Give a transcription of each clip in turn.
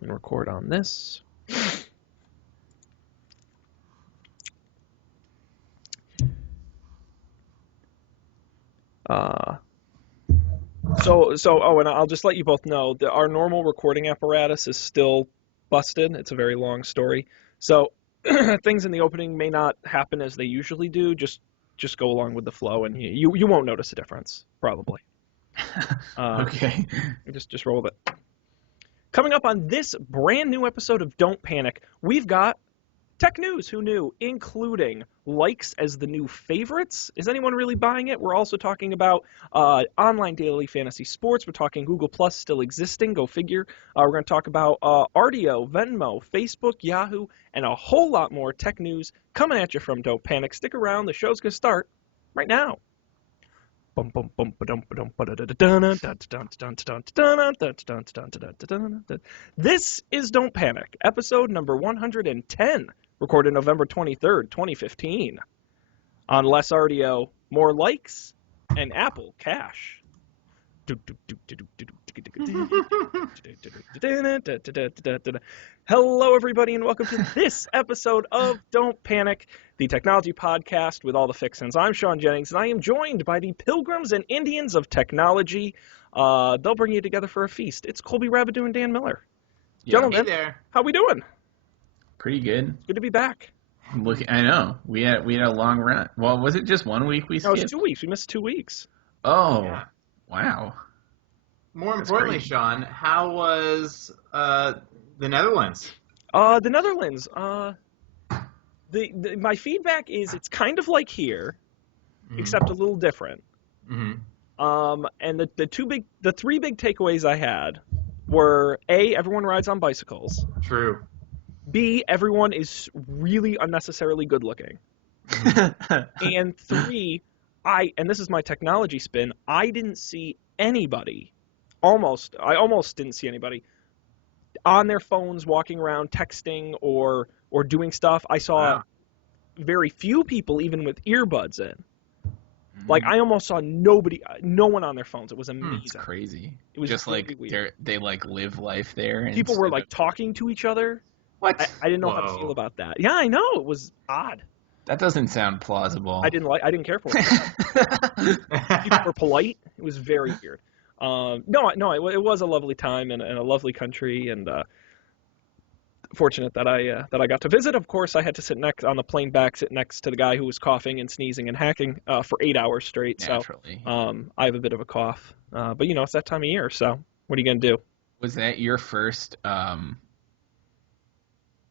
and record on this. And I'll just let you both know that our normal recording apparatus is still busted. It's a very long story. So things in the opening may not happen as they usually do. Just go along with the flow, and you won't notice a difference, probably. Okay. Just roll with it. Coming up on this brand new episode of Don't Panic, we've got tech news, who knew, including likes as the new favorites. Is anyone really buying it? We're also talking about online daily fantasy sports. We're talking Google Plus still existing, go figure. We're going to talk about Rdio, Venmo, Facebook, Yahoo, and a whole lot more tech news coming at you from Don't Panic. Stick around. The show's going to start right now. This is Don't Panic, episode number 110, recorded November 23rd, 2015. On less Rdio, more likes, and Apple Cash. Hello, everybody, and welcome to this episode of Don't Panic, the technology podcast with all the fixins. I'm Sean Jennings, and I am joined by the Pilgrims and Indians of Technology. They'll bring you together for a feast. It's Colby Rabidou and Dan Miller. Yeah. Gentlemen, Hey there. how we doing? Pretty good. Good to be back. Look, I know we had a long run. Well, was it just 1 week we No, skipped? it was 2 weeks. We missed 2 weeks. Oh, Yeah. wow. More That's importantly, great. Sean, how was the Netherlands? The Netherlands. My feedback is it's kind of like here, except a little different. Mm-hmm. And the three big takeaways I had were A, everyone rides on bicycles. True. B, everyone is really unnecessarily good looking. And 3, and this is my technology spin, I didn't see anybody, I almost didn't see anybody on their phones walking around texting or doing stuff. I saw very few people even with earbuds in. Like, I almost saw no one on their phones. It was amazing. It's crazy. It was just really like weird. they like live life there. And People were like talking to each other. What? I didn't know how to Whoa. feel about that. Yeah, I know. It was odd. That doesn't sound plausible. I didn't care for it. People were polite. It was very weird. It was a lovely time and a lovely country, and fortunate that I got to visit. Of course, I had to sit on the plane back, sit next to the guy who was coughing and sneezing and hacking for 8 hours straight. Naturally. So I have a bit of a cough, but it's that time of year. So what are you gonna do? Was that your first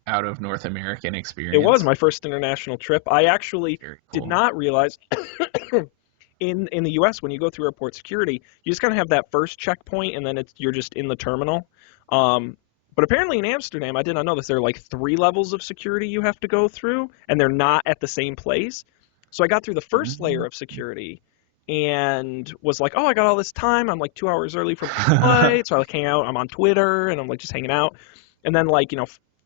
out of North American experience? It was my first international trip. I actually Very cool. did not realize in the U.S. when you go through airport security, you just kind of have that first checkpoint, and then you're just in the terminal. But apparently in Amsterdam, I did not know this. There are like 3 levels of security you have to go through, and they're not at the same place. So I got through the first layer of security and was like, oh, I got all this time. I'm like 2 hours early for my flight, so I like hang out. I'm on Twitter, and I'm like just hanging out. And then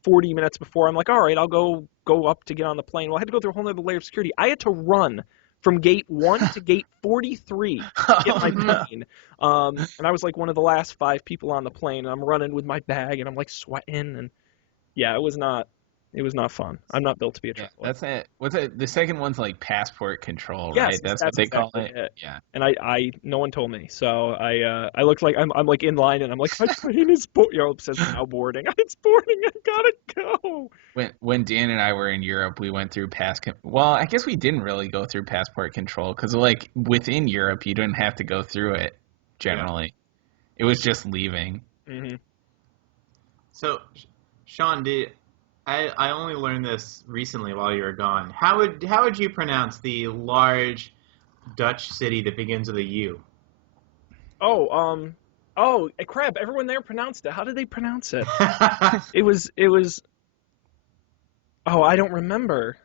40 minutes before, I'm like, all right, I'll go up to get on the plane. Well, I had to go through a whole other layer of security. I had to run from gate 1 to gate 43 to get my plane. And I was like one of the last 5 people on the plane, and I'm running with my bag, and I'm like sweating, and yeah, it was not fun. I'm not built to be a traveler. That's it. What's it? The second one's like passport control, Yes, right? That's what they exactly call it. Yeah. And I no one told me, so I looked like I'm like in line, and I'm like, my plane is it says now boarding. It's boarding. I gotta go. When Dan and I were in Europe, we went through well, I guess we didn't really go through passport control because like within Europe, you didn't have to go through it generally. Yeah. It was just leaving. Mm-hmm. So, Sean, I only learned this recently while you were gone. How would you pronounce the large Dutch city that begins with a U? Crap! Everyone there pronounced it. How did they pronounce it? It was. Oh, I don't remember.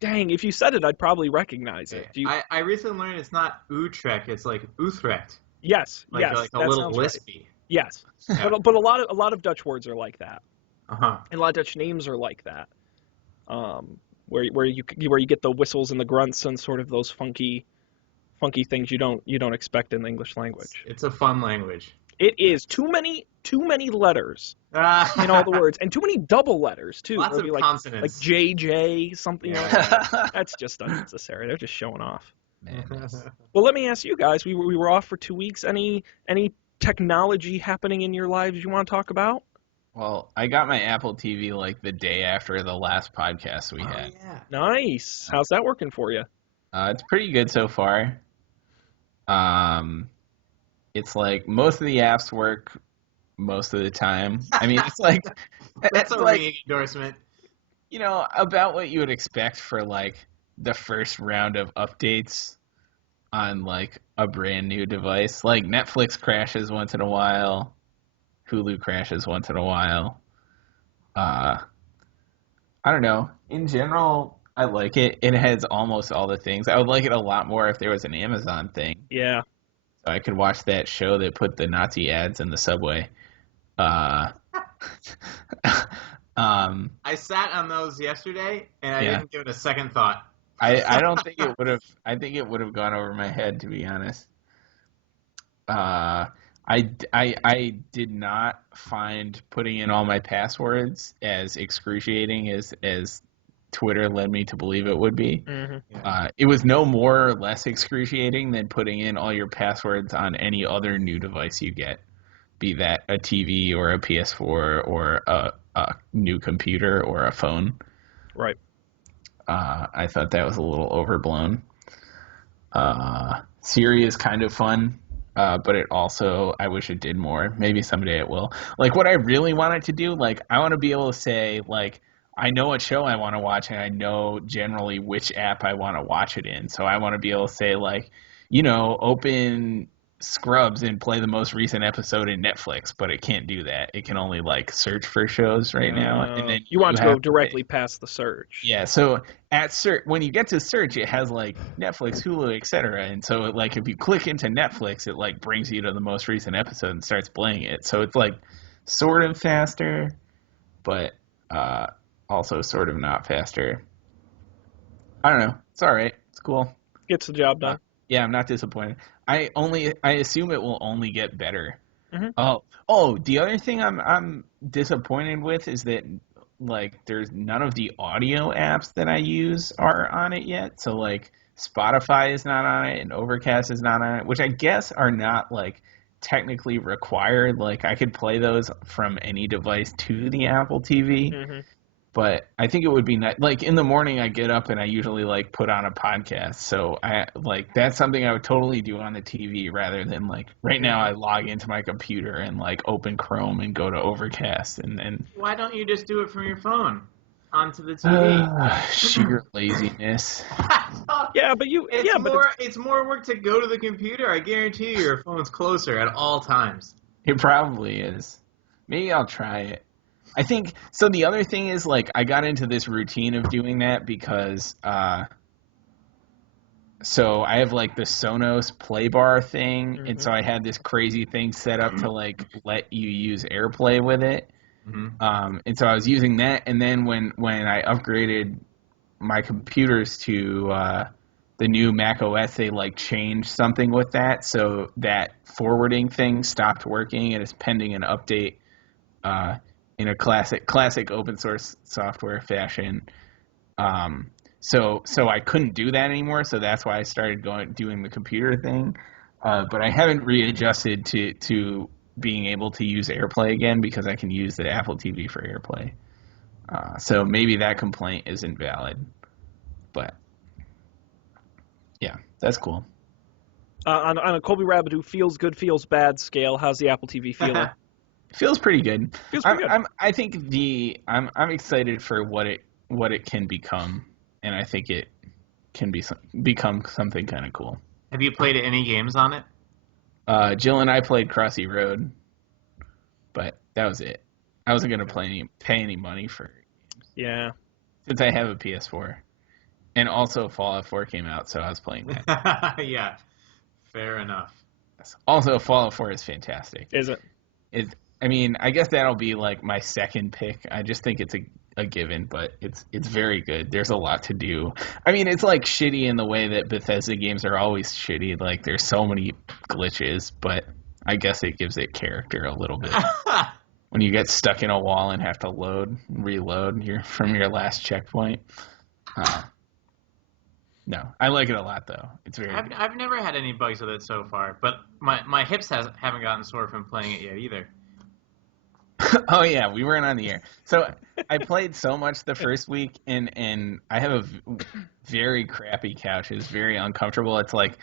Dang! If you said it, I'd probably recognize it. I recently learned it's not Utrecht. It's like Utrecht. Yes. Like a that little sounds lispy. Right. Yes. Yeah. But a lot of Dutch words are like that. Uh-huh. And a lot of Dutch names are like that, where you get the whistles and the grunts and sort of those funky things you don't expect in the English language. It's a fun language. It is too many letters in all the words, and too many double letters too. Lots There'll of be like consonants. JJ something. Yeah. That's just unnecessary. They're just showing off. Madness. Well, let me ask you guys. We were off for 2 weeks. Any technology happening in your lives you want to talk about? Well, I got my Apple TV like the day after the last podcast we had. Yeah. Nice. How's that working for you? It's pretty good so far. It's like most of the apps work most of the time. I mean, it's like That's it's a like, ringing endorsement. about what you would expect for like the first round of updates on like a brand new device. Like Netflix crashes once in a while, Hulu crashes once in a while. I don't know. In general, I like it. It has almost all the things. I would like it a lot more if there was an Amazon thing. Yeah. So I could watch that show that put the Nazi ads in the subway. I sat on those yesterday, and I Yeah. didn't give it a second thought. I don't think it would have. I think it would have gone over my head, to be honest. I did not find putting in all my passwords as excruciating as Twitter led me to believe it would be. Mm-hmm. It was no more or less excruciating than putting in all your passwords on any other new device you get, be that a TV or a PS4 or a new computer or a phone. Right. I thought that was a little overblown. Siri is kind of fun, but it also, I wish it did more. Maybe someday it will. Like, what I really want it to do, like, I want to be able to say, like, I know what show I want to watch, and I know generally which app I want to watch it in. So I want to be able to say, like, open Scrubs and play the most recent episode in Netflix, but it can't do that. It can only, like, search for shows right now. And then you want to go have directly past the search. Yeah, so at search, when you get to search, it has like Netflix, Hulu, etc. And so like if you click into Netflix, it like brings you to the most recent episode and starts playing it. So it's like sort of faster, but also sort of not faster. I don't know. It's all right. It's cool. Gets the job done. Yeah, I'm not disappointed. I assume it will only get better. Mm-hmm. Oh, the other thing I'm disappointed with is that like there's none of the audio apps that I use are on it yet. So like Spotify is not on it and Overcast is not on it, which I guess are not like technically required. Like I could play those from any device to the Apple TV. Mm-hmm. But I think it would be nice. Like in the morning, I get up and I usually like put on a podcast. So I like that's something I would totally do on the TV rather than like right now. I log into my computer and like open Chrome and go to Overcast and Why don't you just do it from your phone onto the TV? sheer laziness. Yeah, but It's more work to go to the computer. I guarantee you, your phone's closer at all times. It probably is. Maybe I'll try it. I think so. The other thing is like I got into this routine of doing that because so I have like the Sonos play bar thing, and so I had this crazy thing set up to like let you use AirPlay with it. And so I was using that, and then when I upgraded my computers to the new Mac OS, they like changed something with that, so that forwarding thing stopped working, and it's pending an update in a classic open source software fashion. So I couldn't do that anymore, so that's why I started doing the computer thing. But I haven't readjusted to being able to use AirPlay again because I can use the Apple TV for AirPlay. So maybe that complaint isn't valid. But yeah, that's cool. On a Colby Rabidou feels good, feels bad scale, how's the Apple TV feeling? Feels pretty good. Feels pretty good. I think I'm excited for what it can become, and I think it can become something kind of cool. Have you played any games on it? Jill and I played Crossy Road, but that was it. I wasn't gonna pay any money for games. Yeah. Since I have a PS4, and also Fallout 4 came out, so I was playing that. Yeah, fair enough. Also, Fallout 4 is fantastic. Is it? I mean, I guess that'll be like my second pick. I just think it's a given, but it's very good. There's a lot to do. I mean, it's like shitty in the way that Bethesda games are always shitty. Like there's so many glitches, but I guess it gives it character a little bit. When you get stuck in a wall and have to reload from your last checkpoint. No, I like it a lot though. It's very. I've never had any bugs with it so far, but my hips haven't gotten sore from playing it yet either. Oh yeah, we weren't on the air. So I played so much the first week, and I have a very crappy couch. It's very uncomfortable. It's like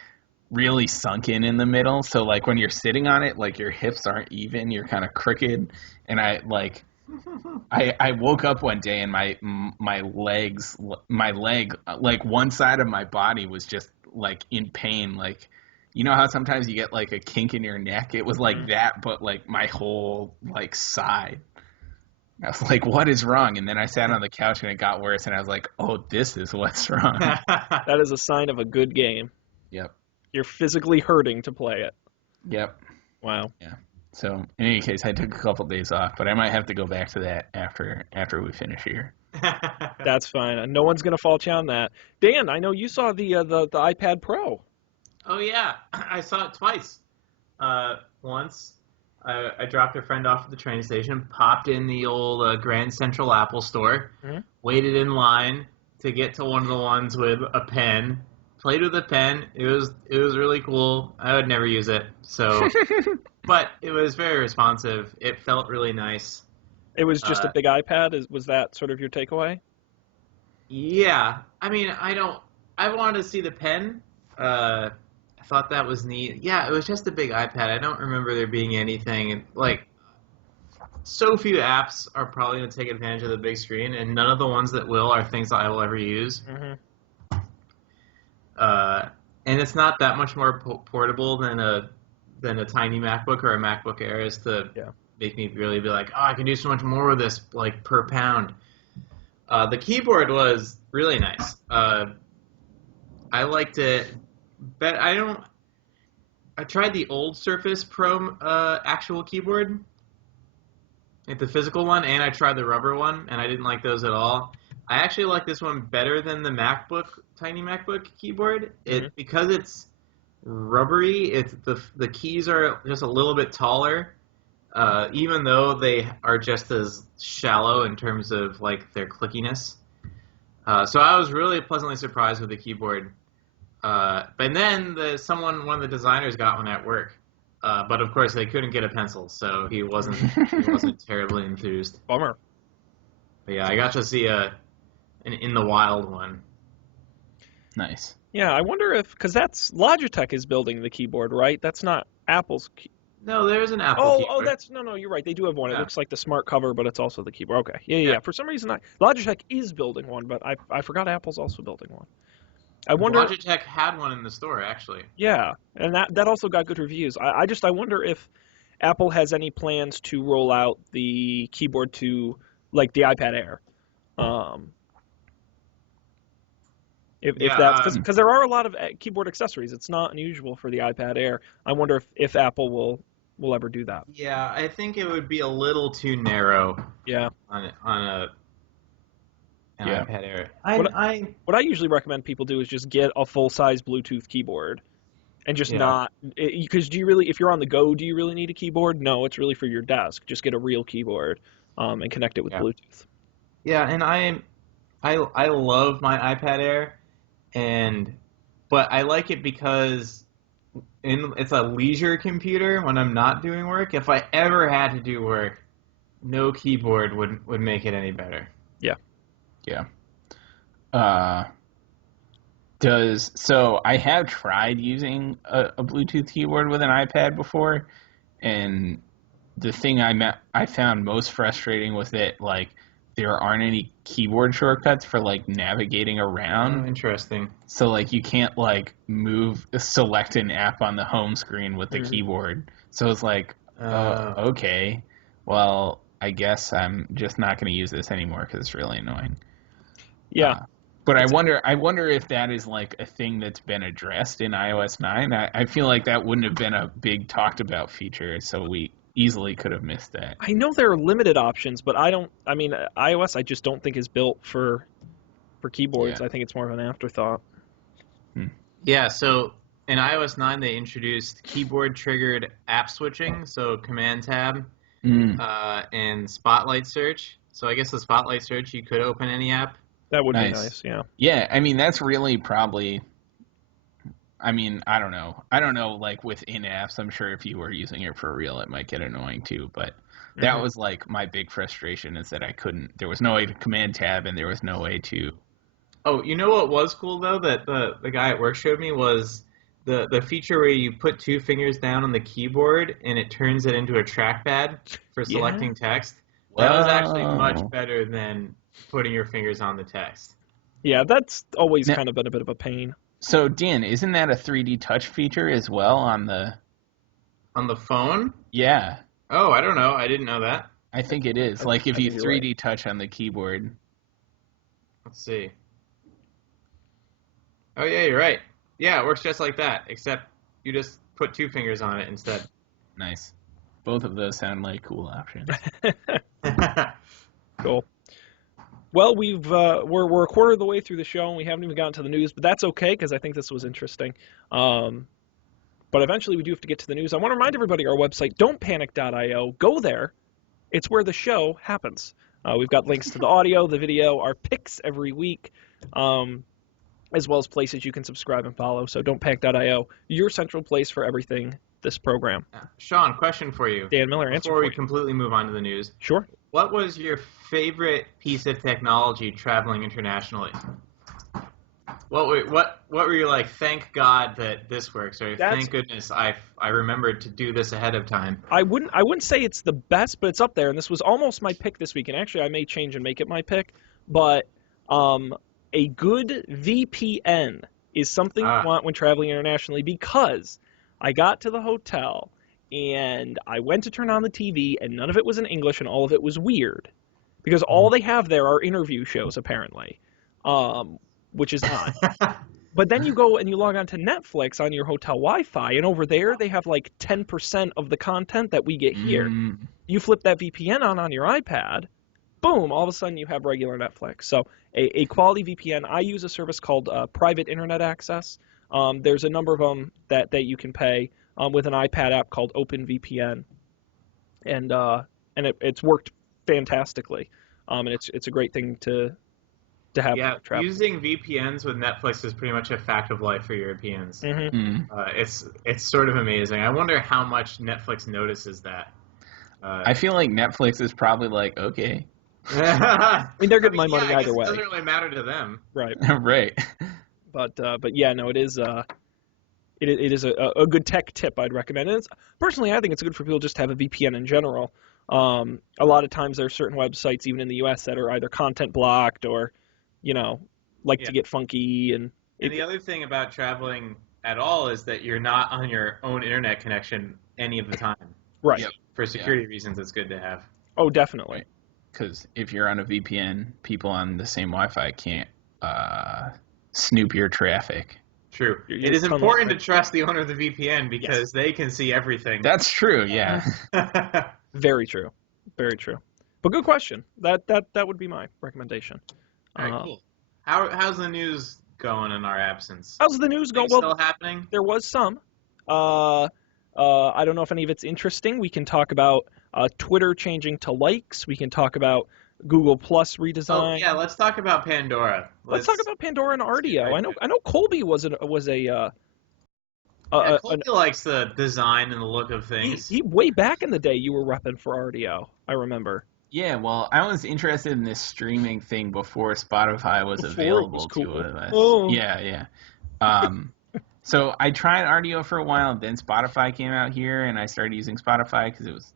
really sunken in the middle. So like when you're sitting on it, like your hips aren't even. You're kind of crooked. And I woke up one day and my leg, like one side of my body was just like in pain. Like, you know how sometimes you get like a kink in your neck? It was like that, but like my whole like side. I was like, what is wrong? And then I sat on the couch and it got worse. And I was like, oh, this is what's wrong. That is a sign of a good game. Yep. You're physically hurting to play it. Yep. Wow. Yeah. So in any case, I took a couple days off, but I might have to go back to that after we finish here. That's fine. No one's gonna fault you on that. Dan, I know you saw the iPad Pro. Oh yeah, I saw it twice. Once I dropped a friend off at the train station, popped in the old Grand Central Apple Store, waited in line to get to one of the ones with a pen. Played with a pen. It was really cool. I would never use it, so. But it was very responsive. It felt really nice. It was just a big iPad? Was that sort of your takeaway? Yeah. I mean, I wanted to see the pen. I thought that was neat. Yeah, it was just a big iPad. I don't remember there being anything. Like, so few apps are probably going to take advantage of the big screen, and none of the ones that will are things that I will ever use. And it's not that much more portable than a tiny MacBook or a MacBook Air is to make me really be like, oh, I can do so much more with this, like, per pound. The keyboard was really nice. I liked it, but I tried the old Surface Pro actual keyboard, like the physical one, and I tried the rubber one, and I didn't like those at all. I actually like this one better than the tiny MacBook keyboard. Because it's rubbery, the keys are just a little bit taller, even though they are just as shallow in terms of like their clickiness. So I was really pleasantly surprised with the keyboard. But then one of the designers got one at work, but of course they couldn't get a pencil, so he wasn't terribly enthused. Bummer. But yeah, I got to see an in the wild one. Nice. Yeah, I wonder because that's Logitech is building the keyboard, right? That's not Apple's. No, there's an Apple keyboard. No, you're right. They do have one. It looks like the smart cover, but it's also the keyboard. Okay, yeah. For some reason, Logitech is building one, but I forgot Apple's also building one. I wonder. Logitech had one in the store actually. Yeah, and that also got good reviews. I wonder if Apple has any plans to roll out the keyboard to like the iPad Air. If that's because there are a lot of keyboard accessories. It's not unusual for the iPad Air. I wonder if Apple will ever do that. Yeah, I think it would be a little too narrow. Yeah. On an iPad Air. What I usually recommend people do is just get a full-size Bluetooth keyboard, and just not because if you're on the go, do you really need a keyboard? No, it's really for your desk. Just get a real keyboard, and connect it with Bluetooth. Yeah, and I love my iPad Air. But I like it because it's a leisure computer when I'm not doing work. If I ever had to do work, no keyboard would make it any better. Yeah. Yeah. So I have tried using a Bluetooth keyboard with an iPad before, and the thing I found most frustrating was that like there aren't any keyboard shortcuts for like navigating around. Oh, interesting. So like you can't like select an app on the home screen with the keyboard. So it's like, okay, well I guess I'm just not going to use this anymore because it's really annoying. Yeah. But I wonder if that is like a thing that's been addressed in iOS 9. I feel like that wouldn't have been a big talked about feature, so we easily could have missed that. I know there are limited options, but iOS I just don't think is built for keyboards. Yeah. I think it's more of an afterthought. Yeah, so in iOS 9 they introduced keyboard triggered app switching, so Command Tab and Spotlight search. So I guess the Spotlight search you could open any app. That would be nice, yeah. Yeah, I mean that's really probably. I mean, I don't know. Like within apps, I'm sure if you were using it for real, it might get annoying too. But that was like my big frustration is that I couldn't. There was no way to Command Tab, and there was no way to. Oh, you know what was cool though that the guy at work showed me was the feature where you put 2 fingers down on the keyboard and it turns it into a trackpad for selecting text. That was actually much better than putting your fingers on the text. Yeah, that's always kind of been a bit of a pain. So, Dan, isn't that a 3D touch feature as well on the phone? Yeah. Oh, I don't know. I didn't know that. I think it is. Like if you 3D touch on the keyboard. Let's see. Oh, yeah, you're right. Yeah, it works just like that, except you just put 2 fingers on it instead. Nice. Both of those sound like cool options. Cool. Well, we're a quarter of the way through the show, and we haven't even gotten to the news, but that's okay, because I think this was interesting. But eventually we do have to get to the news. I want to remind everybody our website, don'tpanic.io. Go there. It's where the show happens. We've got links to the audio, the video, our picks every week, as well as places you can subscribe and follow. So don'tpanic.io, your central place for everything this program. Sean, question for you. Dan Miller, answer before for we completely move on to the news. Sure. What was your favorite piece of technology traveling internationally? What were you like? Thank God that this works, or thank goodness I remembered to do this ahead of time. I wouldn't say it's the best, but it's up there. And this was almost my pick this week. And actually, I may change and make it my pick. But a good VPN is something you want when traveling internationally, because I got to the hotel and I went to turn on the TV and none of it was in English and all of it was weird, because all they have there are interview shows apparently, which is not. But then you go and you log on to Netflix on your hotel Wi-Fi, and over there they have like 10% of the content that we get here. You flip that VPN on your iPad, boom, all of a sudden you have regular Netflix. So a quality VPN. I use a service called Private Internet Access. There's a number of them that you can pay with an iPad app called OpenVPN, and it's worked fantastically. And it's a great thing to have. Yeah, using VPNs with Netflix is pretty much a fact of life for Europeans. It's sort of amazing. I wonder how much Netflix notices that. I feel like Netflix is probably like, okay. I mean, they're getting my money either way. It doesn't really matter to them. Right. Right. But yeah, no, it is a good tech tip I'd recommend. And personally, I think it's good for people just to have a VPN in general. A lot of times there are certain websites, even in the U.S., that are either content blocked or, to get funky. And the other thing about traveling at all is that you're not on your own internet connection any of the time. Right. Yep. For security reasons, it's good to have. Oh, definitely. Because if you're on a VPN, people on the same Wi-Fi can't snoop your traffic. True. It is important to trust the owner of the VPN because they can see everything. That's true, yeah. Very true. Very true. But good question. That would be my recommendation. All right, cool. How's the news going in our absence? How's the news going? Well, still happening? There was some. I don't know if any of it's interesting. We can talk about Twitter changing to likes. We can talk about Google Plus redesign. Oh yeah, let's talk about Pandora. Let's talk about Pandora and Rdio. I know Colby was a Colby likes the design and the look of things. He way back in the day, you were repping for Rdio. I remember. Yeah, well, I was interested in this streaming thing before Spotify was available to us. Oh. Yeah. So I tried Rdio for a while, then Spotify came out here, and I started using Spotify because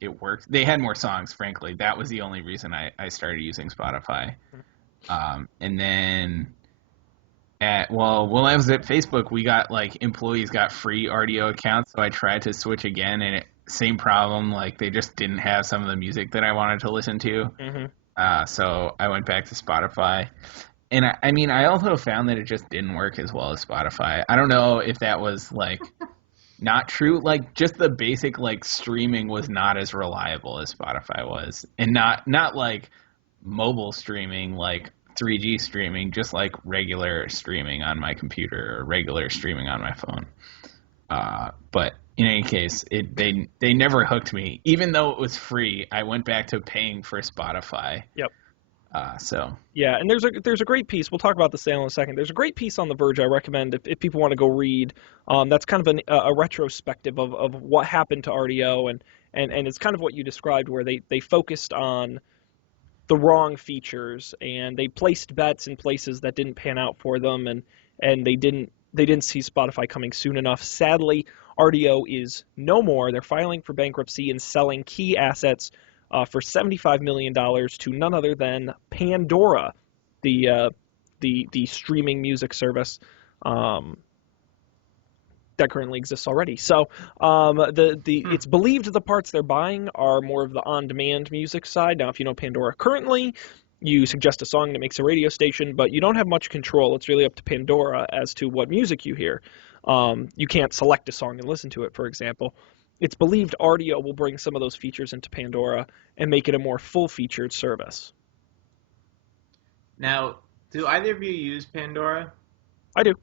it worked. They had more songs, frankly. That was the only reason I started using Spotify. And then when I was at Facebook, we got employees got free Rdio accounts, so I tried to switch again, and same problem. They just didn't have some of the music that I wanted to listen to. So I went back to Spotify. And I also found that it just didn't work as well as Spotify. I don't know if that was not true. Just the basic streaming was not as reliable as Spotify was, and not mobile streaming 3G streaming, just like regular streaming on my computer or regular streaming on my phone. But in any case, they never hooked me. Even though it was free, I went back to paying for Spotify. Yep. So yeah, and there's a great piece. We'll talk about the sale in a second. There's a great piece on The Verge I recommend if people want to go read. That's kind of a retrospective of what happened to Rdio, and it's kind of what you described, where they focused on the wrong features and they placed bets in places that didn't pan out for them, and they didn't see Spotify coming soon enough. Sadly, Rdio is no more. They're filing for bankruptcy and selling key assets for $75 million to none other than Pandora, the streaming music service that currently exists already. So it's believed the parts they're buying are more of the on-demand music side. Now, if you know Pandora currently, you suggest a song that makes a radio station, but you don't have much control. It's really up to Pandora as to what music you hear. You can't select a song and listen to it, for example. It's believed Rdio will bring some of those features into Pandora and make it a more full-featured service. Now, do either of you use Pandora? I do.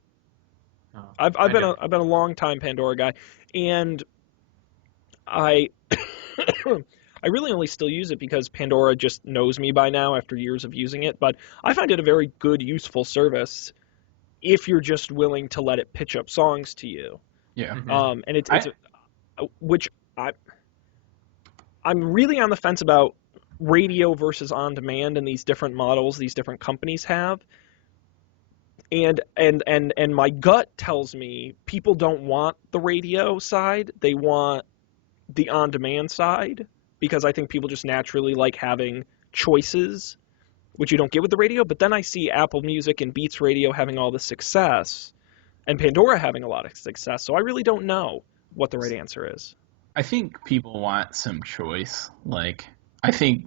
Oh, I've been a long time Pandora guy, and I I really only still use it because Pandora just knows me by now after years of using it. But I find it a very good, useful service if you're just willing to let it pitch up songs to you. yeah. And I'm really on the fence about radio versus on demand and these different models these different companies have. And my gut tells me people don't want the radio side. They want the on-demand side, because I think people just naturally like having choices, which you don't get with the radio. But then I see Apple Music and Beats Radio having all the success, and Pandora having a lot of success. So I really don't know what the right answer is. I think people want some choice. Like, I think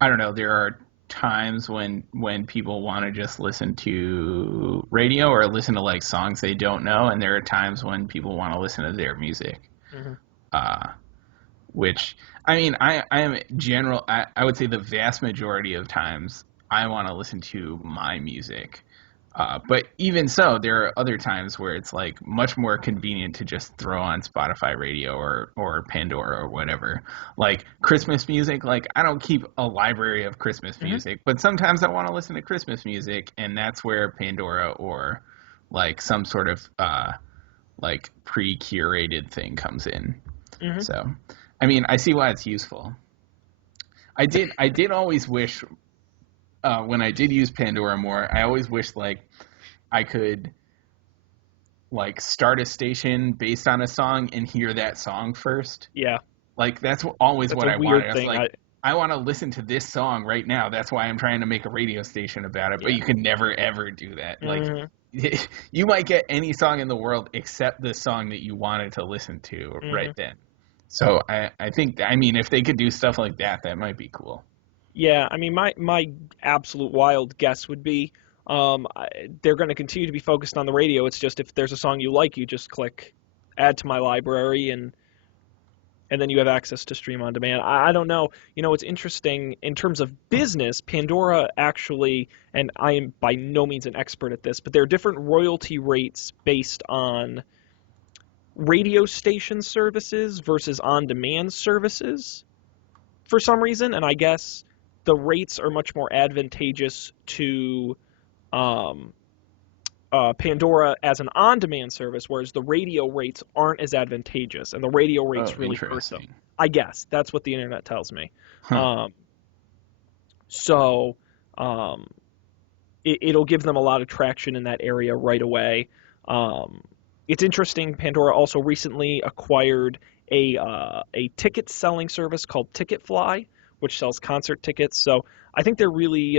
I don't know, there are times when people want to just listen to radio or listen to like songs they don't know, and there are times when people want to listen to their music. Which, I mean, I am general. I would say the vast majority of times I want to listen to my music. But even so, there are other times where it's like much more convenient to just throw on Spotify Radio or Pandora or whatever. Like Christmas music, like I don't keep a library of Christmas music, but sometimes I want to listen to Christmas music, and that's where Pandora or like some sort of like pre-curated thing comes in. So, I mean, I see why it's useful. I did always wish, when I did use Pandora more, I always wished like I could like start a station based on a song and hear that song first. Yeah. Like that's always what I wanted. I was like, I want to listen to this song right now. That's why I'm trying to make a radio station about it. But you can never ever do that. Like you might get any song in the world except the song that you wanted to listen to right then. So I think, I mean, if they could do stuff like that, that might be cool. Yeah, I mean, my absolute wild guess would be they're going to continue to be focused on the radio. It's just if there's a song you like, you just click add to my library, and then you have access to stream on demand. I don't know. You know, it's interesting in terms of business. Pandora actually, and I am by no means an expert at this, but there are different royalty rates based on radio station services versus on-demand services for some reason, and I guess the rates are much more advantageous to Pandora as an on-demand service, whereas the radio rates aren't as advantageous, and the radio rates really hurt them. I guess that's what the internet tells me. It'll give them a lot of traction in that area right away. It's interesting. Pandora also recently acquired a ticket selling service called Ticketfly, which sells concert tickets. So I think they're really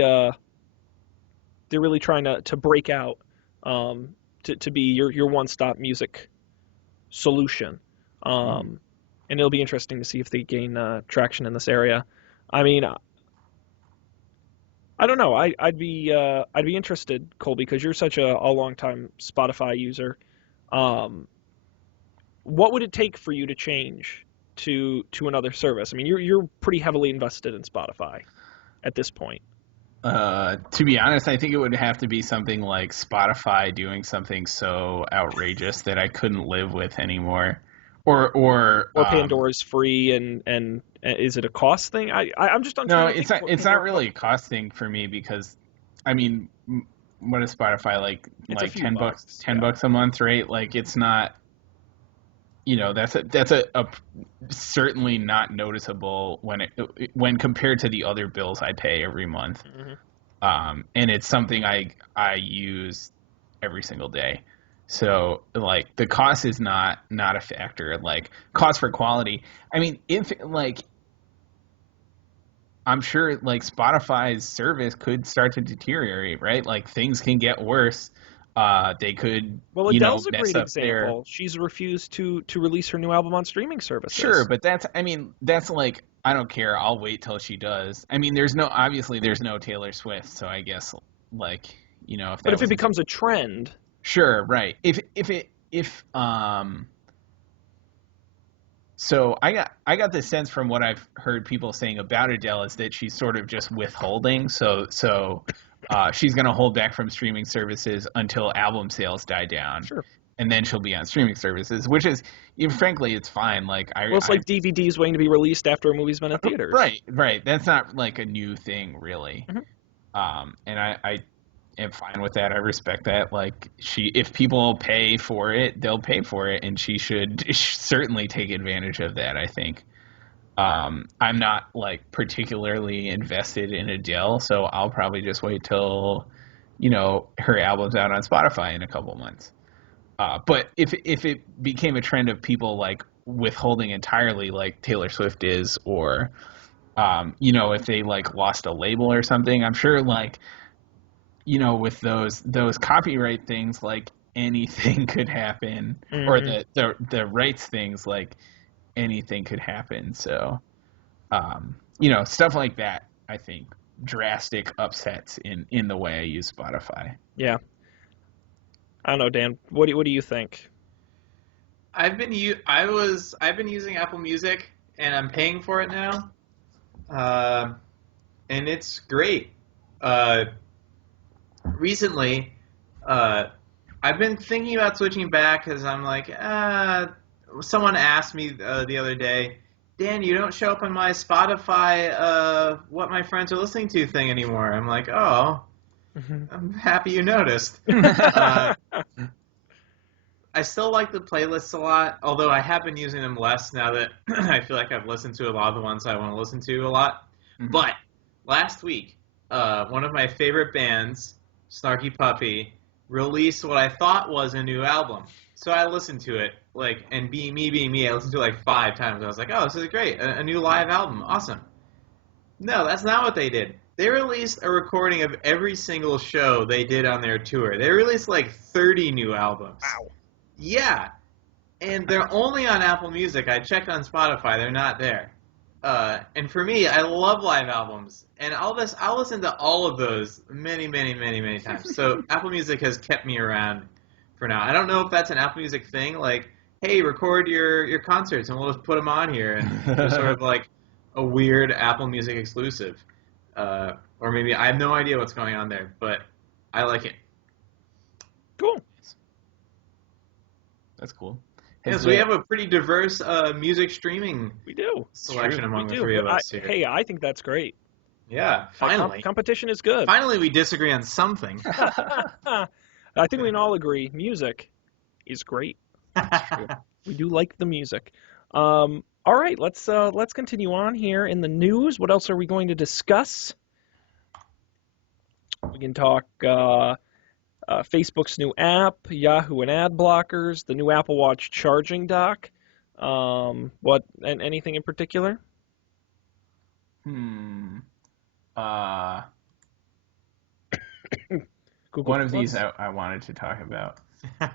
trying to break out to be your one-stop music solution. And it'll be interesting to see if they gain traction in this area. I mean, I don't know. I'd be interested, Cole, because you're such a long-time Spotify user. What would it take for you to change to another service? I mean, you're pretty heavily invested in Spotify. at this point? To be honest, I think it would have to be something like Spotify doing something so outrageous that I couldn't live with anymore. Or Pandora's free, and is it a cost thing? I'm just no, trying to think of what it's not Pandora really a cost thing for me because, I mean, what is Spotify like? It's a Like few 10 bucks, bucks, 10 yeah. bucks a month, right? Like it's not, that's a certainly not noticeable when compared to the other bills I pay every month. Mm-hmm. And it's something I use every single day. So like the cost is not a factor. Like cost for quality. I mean, if like I'm sure like Spotify's service could start to deteriorate, right? Like things can get worse. They could, Well, Adele's a mess great up their. example. She's refused to release her new album on streaming services. Sure, but that's like I don't care. I'll wait till she does. I mean, there's no Taylor Swift, so I guess like if But that if it was becomes a trend, sure, right. So I got the sense from what I've heard people saying about Adele is that she's sort of just withholding. So she's going to hold back from streaming services until album sales die down. sure. And then she'll be on streaming services, which is, frankly, it's fine. Like Well, it's like DVDs waiting to be released after a movie's been in theaters. Right. That's not like a new thing, really. Mm-hmm. And I am fine with that. I respect that. Like if people pay for it, they'll pay for it, and she should certainly take advantage of that. I think. I'm not like particularly invested in Adele, so I'll probably just wait till, her album's out on Spotify in a couple months. But if it became a trend of people like withholding entirely, like Taylor Swift is, or if they like lost a label or something, I'm sure like with those copyright things, like anything could happen, Mm-hmm. or the rights things, like anything could happen. So stuff like that, I think drastic upsets in the way I use Spotify. Yeah. I don't know, Dan. What do you think? I've been using Apple Music, and I'm paying for it now, and it's great. Recently, I've been thinking about switching back because I'm like, someone asked me the other day, Dan, you don't show up on my Spotify what my friends are listening to thing anymore. I'm like, oh. I'm happy you noticed. I still like the playlists a lot, although I have been using them less now that I feel like I've listened to a lot of the ones I want to listen to a lot. Mm-hmm. But last week, one of my favorite bands, Snarky Puppy, released what I thought was a new album. So I listened to it, and being me, I listened to it 5 times. I was like, oh, this is great, a new live album, awesome. No, that's not what they did. They released a recording of every single show they did on their tour. They released 30 new albums. Wow. Yeah. And they're only on Apple Music. I checked on Spotify. They're not there. And for me, I love live albums. And I'll listen to all of those many, many, many, many times. So Apple Music has kept me around for now. I don't know if that's an Apple Music thing. Like, hey, record your concerts and we'll just put them on here. And it's sort of like a weird Apple Music exclusive. Or maybe I have no idea what's going on there, but I like it. Cool. That's cool. Yes, we have a pretty diverse music streaming selection among the three of us here. Hey, I think that's great. Yeah, finally. Competition is good. Finally, we disagree on something. I think we can all agree music is great. We do like the music. All right, let's continue on here in the news. What else are we going to discuss? We can talk Facebook's new app, Yahoo and ad blockers, the new Apple Watch charging dock. Anything in particular? One of these I wanted to talk about.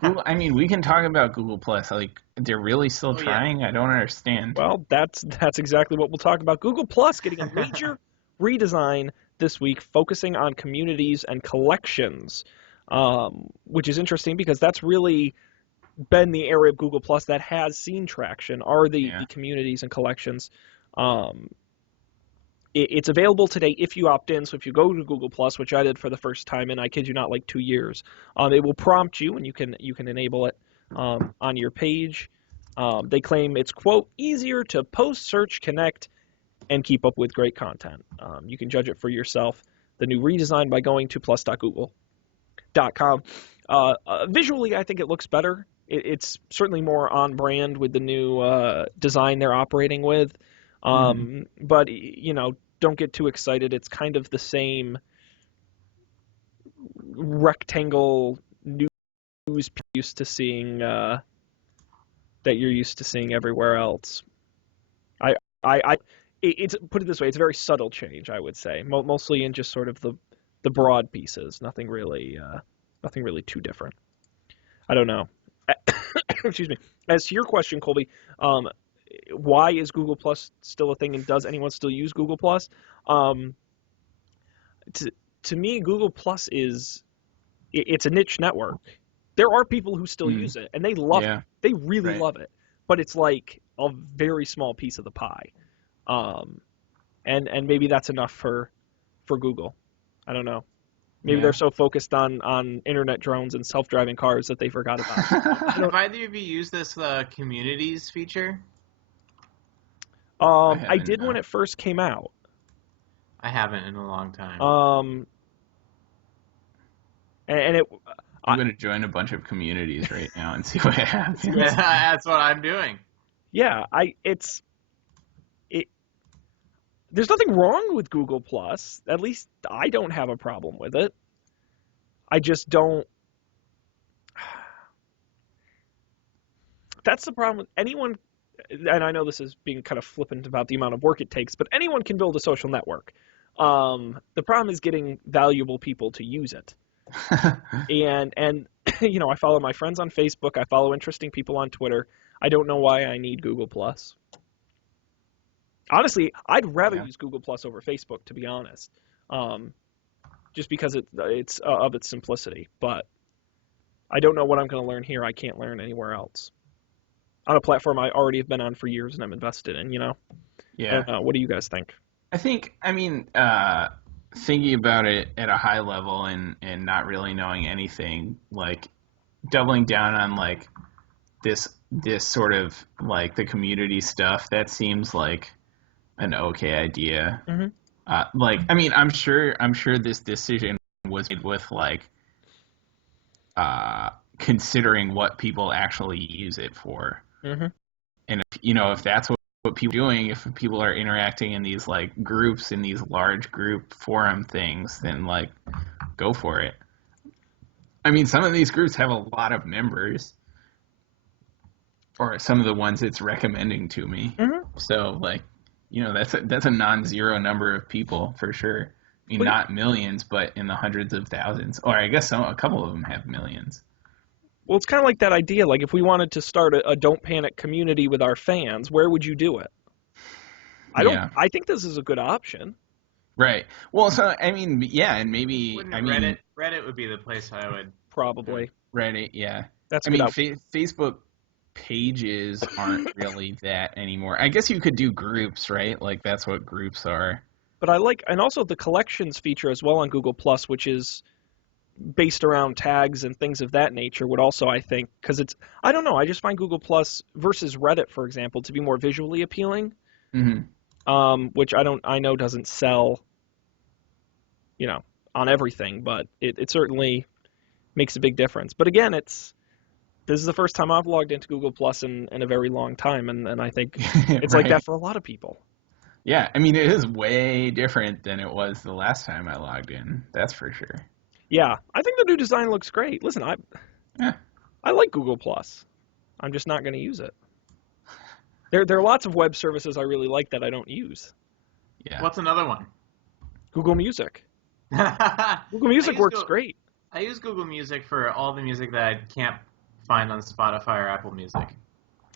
Google, I mean, we can talk about Google Plus. Like, they're really still trying. Yeah. I don't understand. Well, that's exactly what we'll talk about. Google Plus getting a major redesign this week, focusing on communities and collections, which is interesting because that's really been the area of Google Plus that has seen traction. Are the communities and collections? It's available today if you opt in. So if you go to Google Plus, which I did for the first time in, I kid you not, like 2 years, it will prompt you, and you can enable it on your page. They claim it's, quote, easier to post, search, connect, and keep up with great content. You can judge it for yourself. The new redesign by going to plus.google.com. Visually, I think it looks better. It's certainly more on brand with the new design they're operating with. But, don't get too excited. It's kind of the same rectangle news you're used to seeing that you're used to seeing everywhere else. It's put it this way, it's a very subtle change, I would say, mostly in just sort of the broad pieces. Nothing really too different. I don't know. Excuse me. As to your question, Colby, why is Google Plus still a thing, and does anyone still use Google Plus? To me, Google Plus it's a niche network. There are people who still use it, and they love it. They really love it. But it's like a very small piece of the pie. And maybe that's enough for Google. I don't know. Maybe they're so focused on internet drones and self-driving cars that they forgot about it. Have either of you used this communities feature? I did when it first came out. I haven't in a long time. I'm going to join a bunch of communities right now and see what happens. Yeah, that's what I'm doing. Yeah, there's nothing wrong with Google Plus. At least I don't have a problem with it. I just don't. That's the problem with anyone, and I know this is being kind of flippant about the amount of work it takes, but anyone can build a social network. The problem is getting valuable people to use it. and I follow my friends on Facebook. I follow interesting people on Twitter. I don't know why I need Google Plus. Honestly, I'd rather use Google Plus over Facebook, to be honest, just because it's of its simplicity. But I don't know what I'm going to learn here. I can't learn anywhere else on a platform I already have been on for years and I'm invested in. Yeah. What do you guys think? Thinking about it at a high level and not really knowing anything, like doubling down on like this sort of like the community stuff, that seems like an okay idea. I'm sure this decision was made with like considering what people actually use it for. And if that's what people are doing, if people are interacting in these like groups, in these large group forum things, then like go for it. I mean, some of these groups have a lot of members, or some of the ones it's recommending to me. So like, that's a non-zero number of people for sure. I mean, not millions, but in the hundreds of thousands. Or I guess a couple of them have millions. Well, it's kind of like that idea. Like, if we wanted to start a Don't Panic community with our fans, where would you do it? I think this is a good option. Right. Well, so I mean, and maybe Reddit would be the place I would probably. Reddit, yeah. That's. Facebook pages aren't really that anymore. I guess you could do groups, right? Like that's what groups are. But and also the collections feature as well on Google Plus, which is based around tags and things of that nature, would also, I think, because I don't know, I just find Google Plus versus Reddit, for example, to be more visually appealing, which I know doesn't sell, on everything, but it certainly makes a big difference. But again, this is the first time I've logged into Google Plus in a very long time, and I think it's like that for a lot of people. Yeah, I mean, it is way different than it was the last time I logged in. That's for sure. Yeah, I think the new design looks great. Listen, I like Google Plus. I'm just not going to use it. There are lots of web services I really like that I don't use. Yeah. What's another one? Google Music. Google Music works great. I use Google Music for all the music that I can't find on Spotify or Apple Music.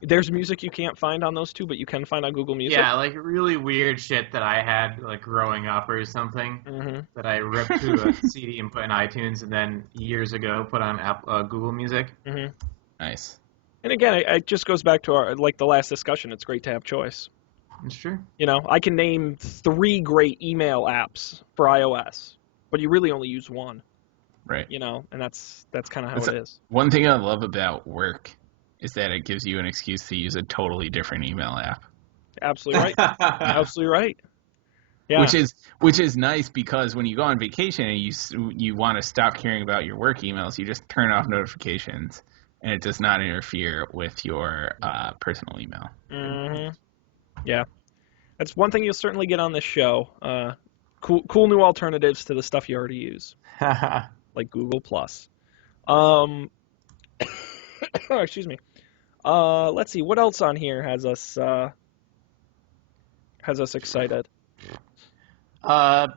There's music you can't find on those two, but you can find on Google Music? Yeah, like really weird shit that I had like growing up or something that I ripped through a CD and put in iTunes, and then years ago put on Google Music. Nice. And again, it just goes back to the last discussion. It's great to have choice. It's true. You know, I can name 3 great email apps for iOS, but you really only use one. Right. You know, and that's kind of how it is. One thing I love about work is that it gives you an excuse to use a totally different email app. Absolutely right. Absolutely right. Yeah. Which is nice because when you go on vacation and you want to stop caring about your work emails, you just turn off notifications, and it does not interfere with your personal email. Mm-hmm. Yeah, that's one thing you'll certainly get on this show. Cool new alternatives to the stuff you already use, like Google Plus. Excuse me. Let's see what else on here has us excited. Let's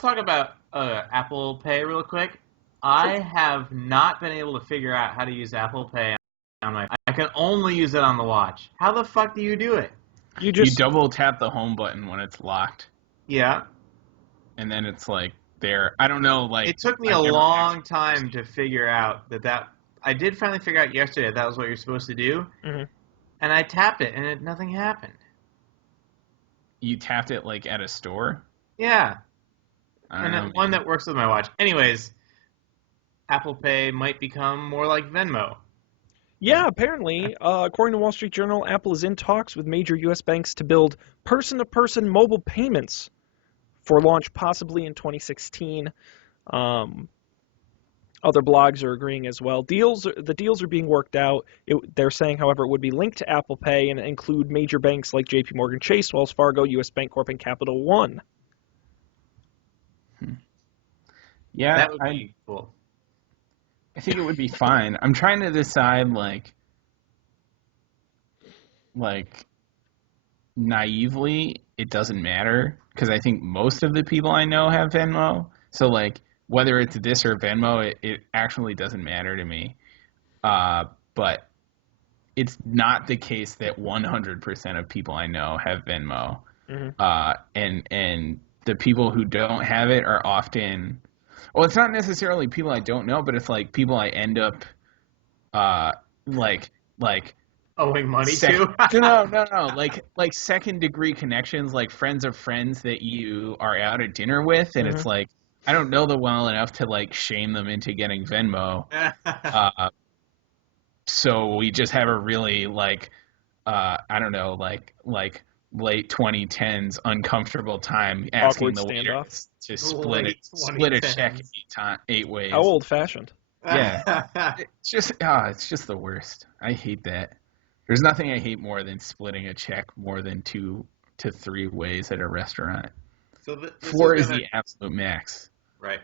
talk about Apple Pay real quick. I have not been able to figure out how to use Apple Pay on my. I can only use it on the watch. How the fuck do you do it? You double tap the home button when it's locked. Yeah. And then it's like there. I don't know. Like it took me a long time to figure out that. I did finally figure out yesterday that was what you're supposed to do. Mm-hmm. And I tapped it, and nothing happened. You tapped it like at a store? Yeah. And then one that works with my watch. Anyways, Apple Pay might become more like Venmo. Yeah, apparently, according to Wall Street Journal, Apple is in talks with major U.S. banks to build person-to-person mobile payments for launch possibly in 2016. Other blogs are agreeing as well. The deals are being worked out. They're saying, however, it would be linked to Apple Pay and include major banks like J.P. Morgan Chase, Wells Fargo, U.S. Bancorp, and Capital One. Yeah, that would be cool. I think it would be fine. I'm trying to decide, like naively, it doesn't matter because I think most of the people I know have Venmo. So, like, whether it's this or Venmo, it actually doesn't matter to me. But it's not the case that 100% of people I know have Venmo. Mm-hmm. And the people who don't have it are often, well, it's not necessarily people I don't know, but it's like people I end up like owing money to. No. Like second degree connections, like friends of friends that you are out at dinner with, and it's like I don't know them well enough to like shame them into getting Venmo. So we just have a really I don't know, like late 2010s uncomfortable time asking Awkward the waiter to split a check 8 ways. How old fashioned? Yeah. it's just the worst. I hate that. There's nothing I hate more than splitting a check more than 2 to 3 ways at a restaurant. So 4 is the absolute max. Right.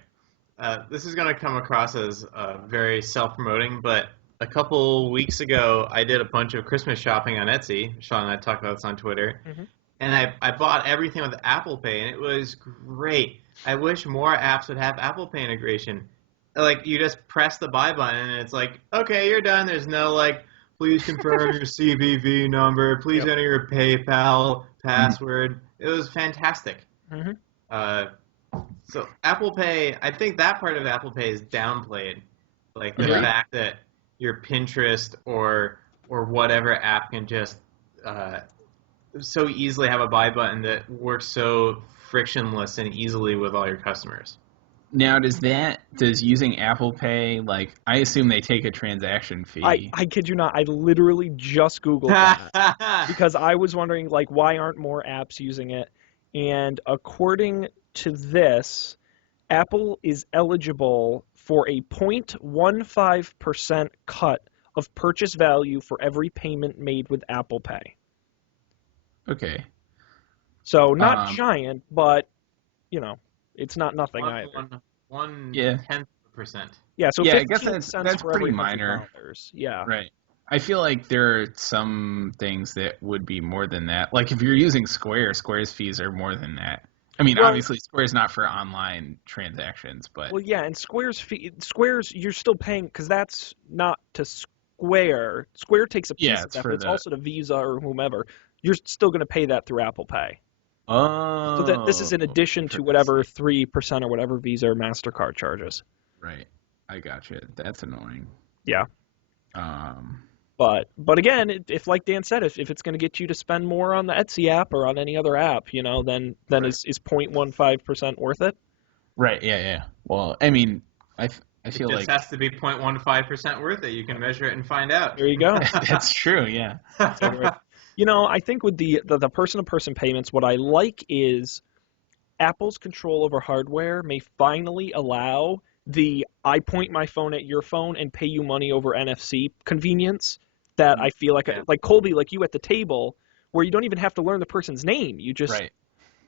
This is going to come across as very self-promoting, but a couple weeks ago, I did a bunch of Christmas shopping on Etsy. Sean and I talked about this on Twitter. Mm-hmm. And I bought everything with Apple Pay, and it was great. I wish more apps would have Apple Pay integration. Like, you just press the buy button, and it's like, okay, you're done. There's no, like, please confirm your CVV number. Please enter your PayPal password. It was fantastic. Mm-hmm. So Apple Pay, I think that part of Apple Pay is downplayed. Like, the fact that your Pinterest or whatever app can just so easily have a buy button that works so frictionless and easily with all your customers. Now, does using Apple Pay, like, I assume they take a transaction fee. I kid you not, I literally just Googled that because I was wondering, like, why aren't more apps using it? And according to this, Apple is eligible for a 0.15% cut of purchase value for every payment made with Apple Pay. Okay. So not giant, but, you know, it's not nothing either. 1/10%. Yeah, so I guess that's for pretty every minor. $100. Yeah. Right. I feel like there are some things that would be more than that. Like if you're using Square, Square's fees are more than that. I mean, obviously Square's not for online transactions, but well, yeah, and Square's you're still paying because that's not to Square. Square takes a piece of that, but it's also to Visa or whomever. You're still going to pay that through Apple Pay. Oh. So this is in addition to whatever 3% or whatever Visa or MasterCard charges. Right. I gotcha. That's annoying. Yeah. But again, if like Dan said, if it's going to get you to spend more on the Etsy app or on any other app, then Right. is 0.15% worth it? Right. Yeah. Well, I mean, I feel It like just has to be 0.15% worth it. You can measure it and find out. There you go. that's true. Yeah. I think with the person-to-person payments, what I like is Apple's control over hardware may finally allow I point my phone at your phone and pay you money over NFC convenience that I feel like Colby, like you at the table, where you don't even have to learn the person's name. You just Right.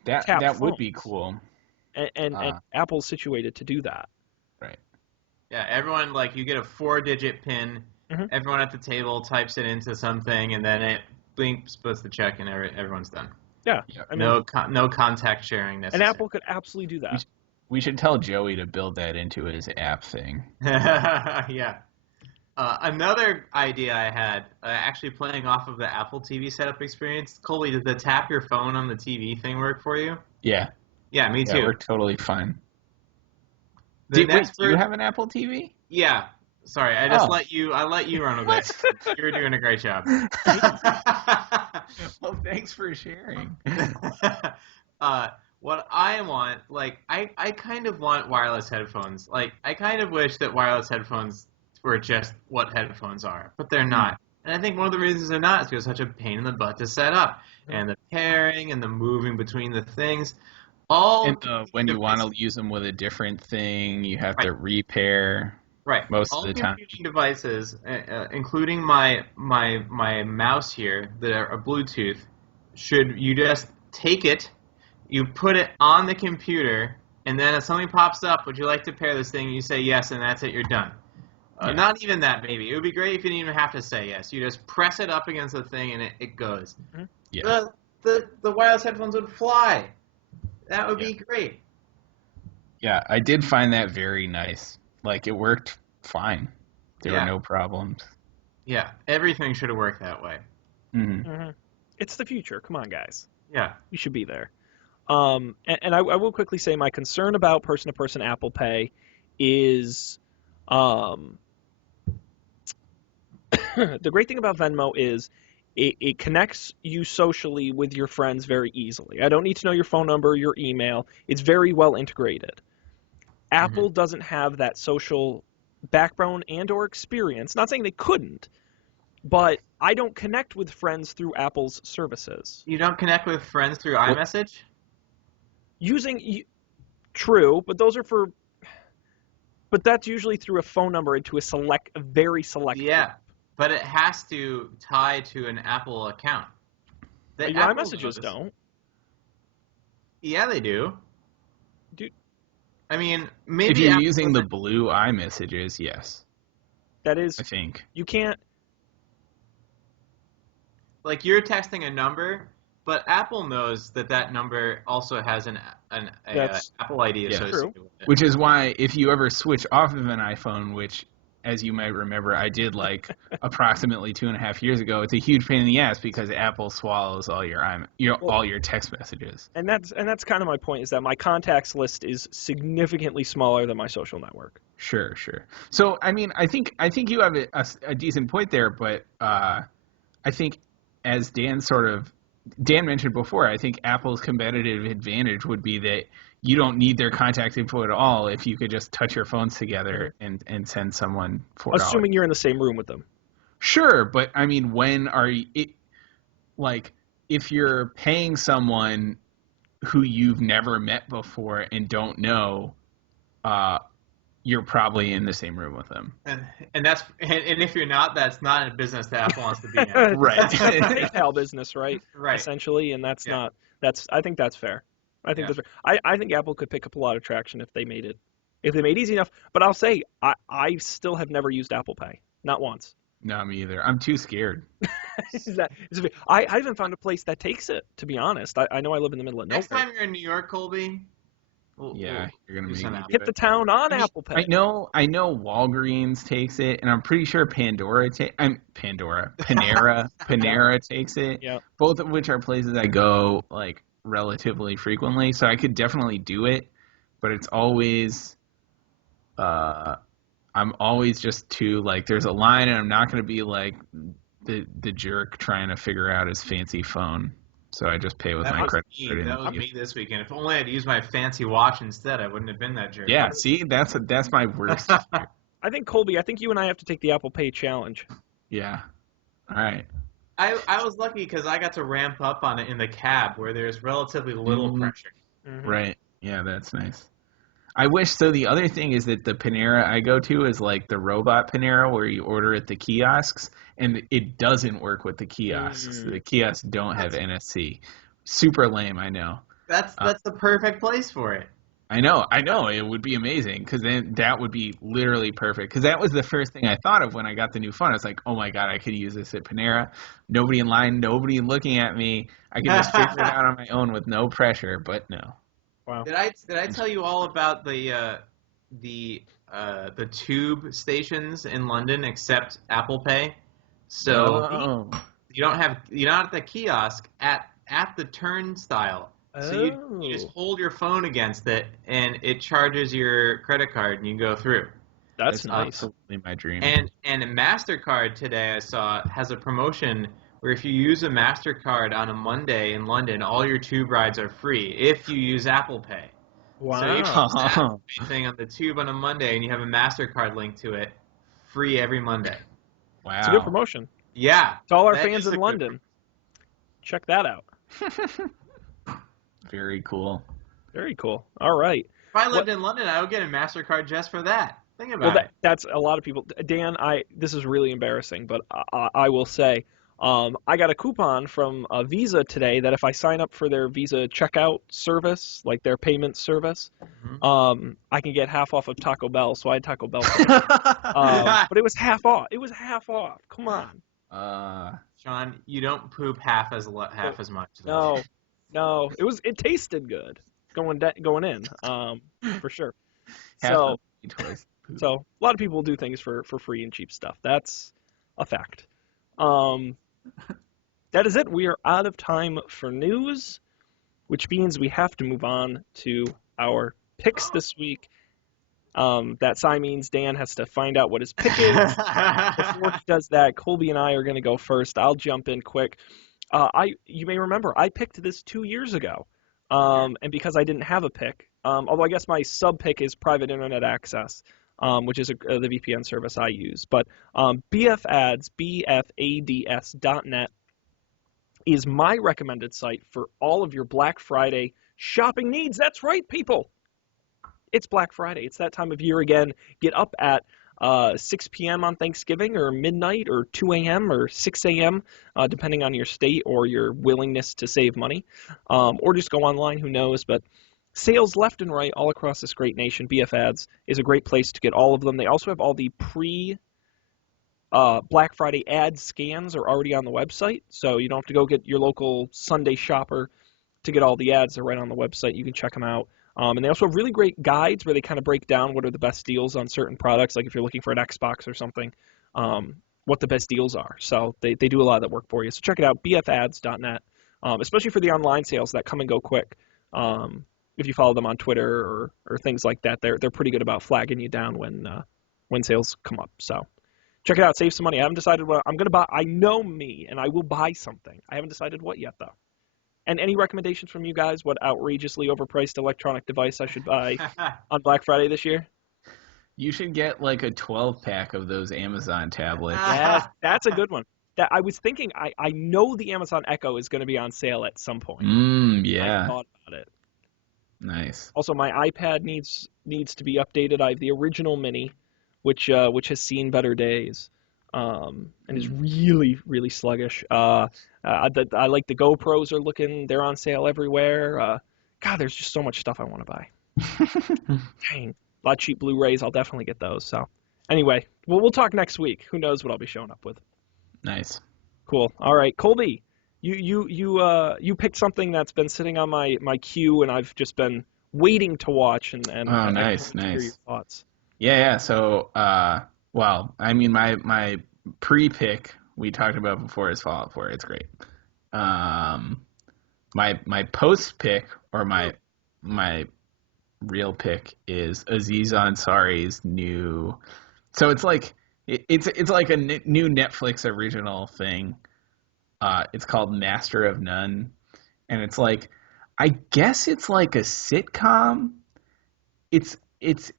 tap That would phones. be cool. And Apple's situated to do that. Right. Yeah, everyone, like, you get a 4-digit PIN. Mhm. Everyone at the table types it into something, and then it blinks, puts the check, and everyone's done. Yeah. Yeah. I mean, No contact sharing and necessary. Apple could absolutely do that. We should tell Joey to build that into his app thing. Yeah. Another idea I had, actually playing off of the Apple TV setup experience. Colby, did the tap your phone on the TV thing work for you? Yeah. Yeah, me Yeah, too. we're totally fine. The Wait, next do you have an Apple TV? Yeah. Sorry, I just Oh. I let you run with it. You're doing a great job. Well, thanks for sharing. What I want, like, I kind of want wireless headphones. Like, I kind of wish that wireless headphones were just what headphones are, but they're not. And I think one of the reasons they're not is because it's such a pain in the butt to set up. And the pairing and the moving between the things. And when you want to use them with a different thing, you have to repair. Right. Most all of the time. computing devices, including my mouse here that are Bluetooth, should you just take it, you put it on the computer, and then if something pops up, would you like to pair this thing? You say yes, and that's it. You're done. Yeah. Not even that, maybe. It would be great if you didn't even have to say yes. You just press it up against the thing, and it goes. Mhm. Yeah. The wireless headphones would fly. That would be great. Yeah, I did find that very nice. Like, it worked fine. There were no problems. Yeah, everything should have worked that way. Mm-hmm. Mm-hmm. It's the future. Come on, guys. Yeah. You should be there. And I will quickly say my concern about person-to-person Apple Pay is the great thing about Venmo is it connects you socially with your friends very easily. I don't need to know your phone number, your email. It's very well integrated. Apple doesn't have that social backbone and or experience. Not saying they couldn't, but I don't connect with friends through Apple's services. You don't connect with friends through iMessage? True, but those are but that's usually through a phone number into a very select Yeah, group. but it has to tie to an Apple account. Your Apple iMessages knows. don't. Yeah, they do. I mean, maybe if you're Apple using the doesn't- blue iMessages, yes. That is, I think. you can't. like, you're texting a number, but Apple knows that number also has an Apple ID associated with it. Which is why if you ever switch off of an iPhone, which, as you might remember, I did like approximately 2.5 years ago, it's a huge pain in the ass because Apple swallows all all your text messages. And that's kind of my point, is that my contacts list is significantly smaller than my social network. Sure. So I mean, I think you have a decent point there, but I think as Dan mentioned before, I think Apple's competitive advantage would be that you don't need their contact info at all if you could just touch your phones together and send someone $4. Assuming you're in the same room with them. Sure, but I mean, when are you if you're paying someone who you've never met before and don't know, you're probably in the same room with them. And if you're not, that's not a business that Apple wants to be in. Right. That's a PayPal business, right? Right. Essentially, and I think that's fair. I think that's fair. I think Apple could pick up a lot of traction if they made it easy enough. But I'll say I still have never used Apple Pay, not once. No, me either. I'm too scared. I haven't found a place that takes it, to be honest. I know I live in the middle of nowhere. Next time you're in New York, Colby, you're gonna make me hit the town on Apple Pay. I know Walgreens takes it, and I'm pretty sure Panera takes it. Yeah. Both of which are places I go like relatively frequently, so I could definitely do it. But it's always, I'm always just too like there's a line, and I'm not gonna be like the jerk trying to figure out his fancy phone. So I just pay with my credit card. That was me this weekend. If only I'd used my fancy watch instead, I wouldn't have been that jerk. Yeah, see, that's my worst. I think, Colby, I think you and I have to take the Apple Pay challenge. Yeah. All right. I was lucky because I got to ramp up on it in the cab where there's relatively little pressure. Mm-hmm. Right. Yeah, that's nice. I wish, so the other thing is that the Panera I go to is like the robot Panera where you order at the kiosks, and it doesn't work with the kiosks. The kiosks don't have NFC. Super lame, I know. That's the perfect place for it. I know, it would be amazing, because then that would be literally perfect, because that was the first thing I thought of when I got the new phone. I was like, oh my god, I could use this at Panera. Nobody in line, nobody looking at me. I can just figure it out on my own with no pressure, but no. Wow. Did I tell you all about the tube stations in London except Apple Pay? So you're not at the kiosk at the turnstile. So you just hold your phone against it and it charges your credit card and you go through. That's nice. Absolutely my dream. And MasterCard today I saw has a promotion where if you use a MasterCard on a Monday in London, all your tube rides are free if you use Apple Pay. Wow. So you use the Apple Pay thing on the tube on a Monday and you have a MasterCard link to it, free every Monday. Wow. It's a good promotion. Yeah. To all our fans in London, check that out. Very cool. Very cool. All right. If I lived in London, I would get a MasterCard just for that. Think about it. That's a lot of people. Dan, this is really embarrassing, but I will say, I got a coupon from Visa today that if I sign up for their Visa checkout service, like their payment service, I can get half off of Taco Bell. So I had Taco Bell. But it was half off. Come on. Sean, you don't poop half as much. No. It tasted good going in, for sure. So a lot of people do things for free and cheap stuff. That's a fact. That is it. We are out of time for news, which means we have to move on to our picks this week. That means Dan has to find out what his pick is. Before he does that, Colby and I are going to go first. I'll jump in quick. You may remember, I picked this 2 years ago, and because I didn't have a pick, although I guess my sub-pick is private internet access, which is the VPN service I use. But BFADS, BFADS.net, is my recommended site for all of your Black Friday shopping needs. That's right, people. It's Black Friday. It's that time of year again. Get up at 6 p.m. on Thanksgiving, or midnight, or 2 a.m. or 6 a.m., depending on your state or your willingness to save money, or just go online, who knows. But sales left and right all across this great nation. BFADS is a great place to get all of them. They also have all the Black Friday ad scans are already on the website, so you don't have to go get your local Sunday shopper to get all the ads. They're right on the website. You can check them out. And they also have really great guides where they kind of break down what are the best deals on certain products, like if you're looking for an Xbox or something, what the best deals are. So they do a lot of that work for you. So check it out, bfads.net, especially for the online sales that come and go quick. If you follow them on Twitter or things like that, they're pretty good about flagging you down when sales come up. So check it out, save some money. I haven't decided what I'm going to buy. I know me, and I will buy something. I haven't decided what yet, though. And any recommendations from you guys, what outrageously overpriced electronic device I should buy on Black Friday this year? You should get like a 12-pack of those Amazon tablets. Yes, that's a good one. That I was thinking, I know the Amazon Echo is going to be on sale at some point. Yeah. I thought about it. Nice. Also, my iPad needs to be updated. I have the original Mini, which has seen better days, and is really, really sluggish. I like the GoPros they're on sale everywhere. God, there's just so much stuff I want to buy. Dang. A lot of cheap Blu-rays. I'll definitely get those. So anyway, we'll talk next week. Who knows what I'll be showing up with. Nice. Cool. All right, Colby, you picked something that's been sitting on my queue, and I've just been waiting to watch. And nice. Hear your thoughts. Yeah. So, well, I mean, my pre-pick we talked about before is Fallout 4. It's great. My post pick, or my real pick, is Aziz Ansari's new. So it's like It's like a new Netflix original thing. It's called Master of None, and it's like, I guess it's like a sitcom. It's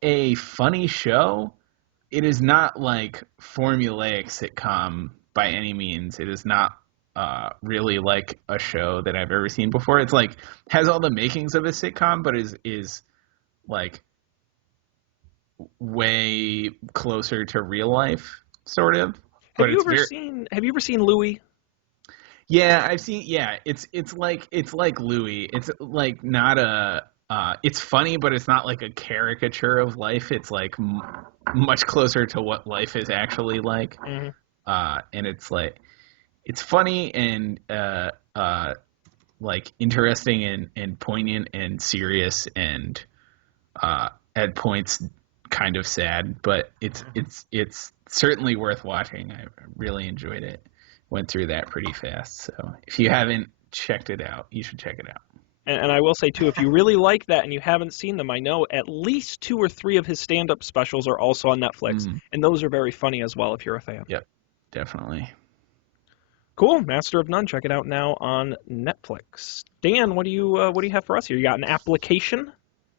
a funny show. It is not like formulaic sitcom by any means. It is not really like a show that I've ever seen before. It's like has all the makings of a sitcom, but is like way closer to real life, sort of. Have you ever seen Louie? Yeah, I've seen. Yeah, it's like Louie. It's like not a. It's funny, but it's not like a caricature of life. It's like much closer to what life is actually like. Mm-hmm. And it's like it's funny and like interesting and poignant and serious and at points kind of sad, but it's certainly worth watching. I really enjoyed it. Went through that pretty fast. So if you haven't checked it out, you should check it out. And I will say, too, if you really like that and you haven't seen them, I know at least 2 or 3 of his stand-up specials are also on Netflix, and those are very funny as well if you're a fan. Yep, definitely. Cool. Master of None. Check it out now on Netflix. Dan, what do you have for us here? You got an application?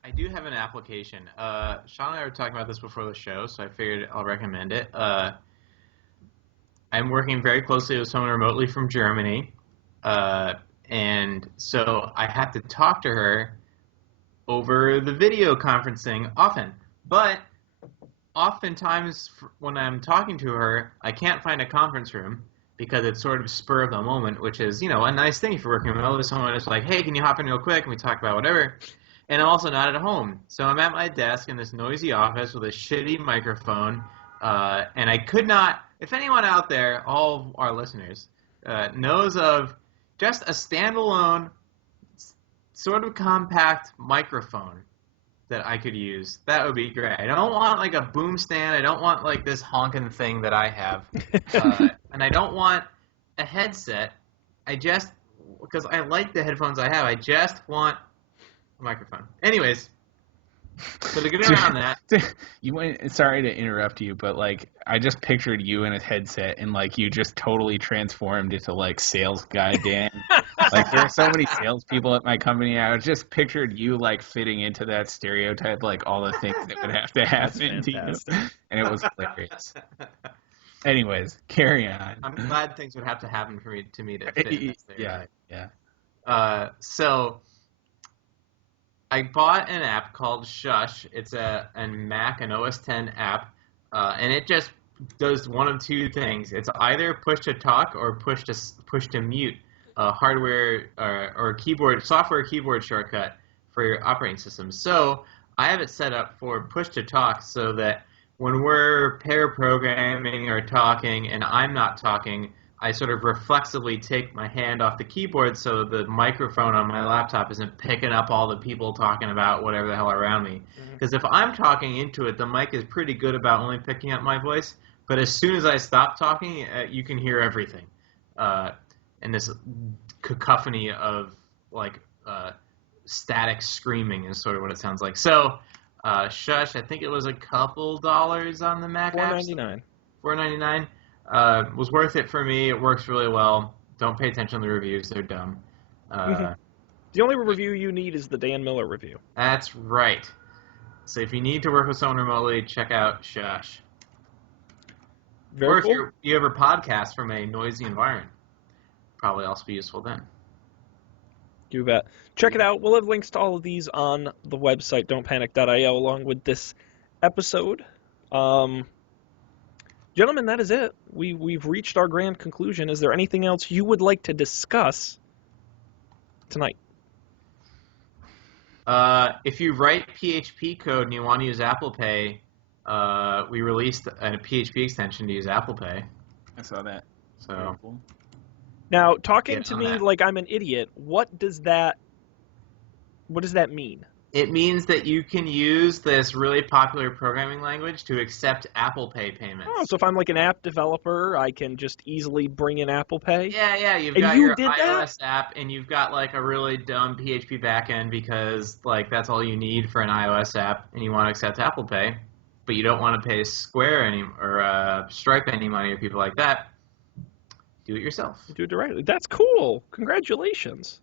I do have an application. Sean and I were talking about this before the show, so I figured I'll recommend it. I'm working very closely with someone remotely from Germany, and so I have to talk to her over the video conferencing often. But oftentimes when I'm talking to her, I can't find a conference room because it's sort of spur of the moment, which is, a nice thing if you're working remotely with someone. It's like, hey, can you hop in real quick and we talk about whatever? And I'm also not at home. So I'm at my desk in this noisy office with a shitty microphone, and I could not, if anyone out there, all of our listeners, knows of just a standalone, sort of compact microphone that I could use, that would be great. I don't want like a boom stand. I don't want like this honking thing that I have. And I don't want a headset. Because I like the headphones I have, I just want a microphone. Anyways, so to get around that, sorry to interrupt you, but like I just pictured you in a headset and like you just totally transformed into like sales guy Dan. Like there are so many salespeople at my company. I just pictured you like fitting into that stereotype, like all the things that would have to happen to you, and it was hilarious. Anyways, carry on. I'm glad things would have to happen to me to fit in that stereotype. Yeah. So I bought an app called Shush. It's a Mac, an OS X app, and it just does one of two things. It's either push to talk or push to mute, hardware or software keyboard shortcut for your operating system. So I have it set up for push to talk so that when we're pair programming or talking and I'm not talking, I sort of reflexively take my hand off the keyboard so the microphone on my laptop isn't picking up all the people talking about whatever the hell around me. Because if I'm talking into it, the mic is pretty good about only picking up my voice. But as soon as I stop talking, you can hear everything. And this cacophony of like static screaming is sort of what it sounds like. So Shush, I think it was a couple dollars on the Mac apps. $4.99. $4.99. Was worth it for me. It works really well. Don't pay attention to the reviews. They're dumb. The only review you need is the Dan Miller review. That's right. So if you need to work with someone remotely, check out Shush. Very cool. If you ever podcast from a noisy environment, probably also be useful then. Do bet. Check it out. We'll have links to all of these on the website, don'tpanic.io, along with this episode. Gentlemen, that is it. We've reached our grand conclusion. Is there anything else you would like to discuss tonight? If you write PHP code and you want to use Apple Pay, we released a PHP extension to use Apple Pay. I saw that. So cool. Now, talking to me that. like I'm an idiot, what does that mean? It means that you can use this really popular programming language to accept Apple Pay payments. Oh, so if I'm like an app developer, I can just easily bring in Apple Pay? Yeah, you've got your iOS app, and you've got like a really dumb PHP backend because like that's all you need for an iOS app, and you want to accept Apple Pay. but you don't want to pay Square or Stripe any money or people like that, do it yourself. Do it directly. That's cool. Congratulations.